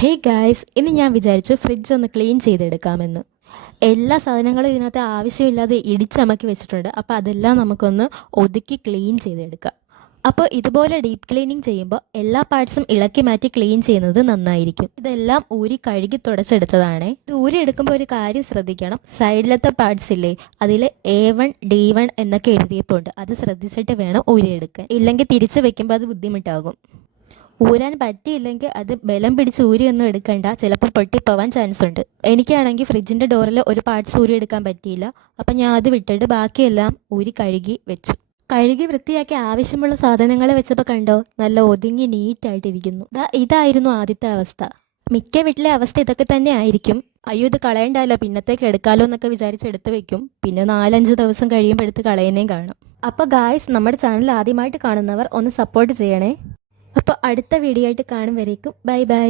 Hey guys, ഇന്ന് ഞാൻ വിചാരിച്ചു ഫ്രിഡ്ജ് ഒന്ന് ക്ലീൻ ചെയ്തെടുക്കാമെന്ന്. എല്ലാ സാധനങ്ങളും ഇതിനകത്ത് ആവശ്യമില്ലാതെ ഇടിച്ചമക്കി വെച്ചിട്ടുണ്ട്. അപ്പോൾ അതെല്ലാം നമുക്കൊന്ന് ഒതുക്കി ക്ലീൻ ചെയ്തെടുക്കാം. അപ്പോൾ ഇതുപോലെ ഡീപ്പ് ക്ലീനിങ് ചെയ്യുമ്പോൾ എല്ലാ പാർട്സും ഇളക്കി മാറ്റി ക്ലീൻ ചെയ്യുന്നത് നന്നായിരിക്കും. ഇതെല്ലാം ഊരി കഴുകി തുടച്ചെടുത്തതാണ്. ഇത് ഊരി എടുക്കുമ്പോൾ ഒരു കാര്യം ശ്രദ്ധിക്കണം. സൈഡിലത്തെ പാർട്സ് ഇല്ലേ, അതിൽ A1 D1 എന്നൊക്കെ എഴുതിയപ്പോൾ അത് ശ്രദ്ധിച്ചിട്ട് വേണം ഊരിയെടുക്കാൻ. ഇല്ലെങ്കിൽ തിരിച്ചു വെക്കുമ്പോൾ അത് ബുദ്ധിമുട്ടാകും. ഊരാൻ പറ്റിയില്ലെങ്കിൽ അത് ബലം പിടിച്ച് ഊരിയൊന്നും എടുക്കണ്ട, ചിലപ്പോൾ പൊട്ടിപ്പോവാൻ ചാൻസ് ഉണ്ട്. എനിക്കാണെങ്കിൽ ഫ്രിഡ്ജിൻ്റെ ഡോറിൽ ഒരു പാർട്സ് ഊരി എടുക്കാൻ പറ്റിയില്ല. അപ്പം ഞാൻ അത് വിട്ടിട്ട് ബാക്കിയെല്ലാം ഊരി കഴുകി വെച്ചു. കഴുകി വൃത്തിയാക്കി ആവശ്യമുള്ള സാധനങ്ങൾ വെച്ചപ്പോൾ കണ്ടോ, നല്ല ഒതുങ്ങി നീറ്റായിട്ടിരിക്കുന്നു. ഇതായിരുന്നു ആദ്യത്തെ അവസ്ഥ. മിക്ക വീട്ടിലെ അവസ്ഥ ഇതൊക്കെ തന്നെ ആയിരിക്കും. അയ്യോ, ഇത് കളയണ്ടല്ലോ, പിന്നത്തേക്ക് എടുക്കാമല്ലോ എന്നൊക്കെ വിചാരിച്ച് എടുത്ത് വെക്കും. പിന്നെ 4-5 ദിവസം കഴിയുമ്പോൾ എടുത്ത് കളയുന്നേം കാണും. അപ്പോൾ ഗായ്സ്, നമ്മുടെ ചാനൽ ആദ്യമായിട്ട് കാണുന്നവർ ഒന്ന് സപ്പോർട്ട് ചെയ്യണേ. അപ്പോൾ അടുത്ത വീഡിയോ ആയിട്ട് കാണും വരേക്കും ബൈ ബൈ.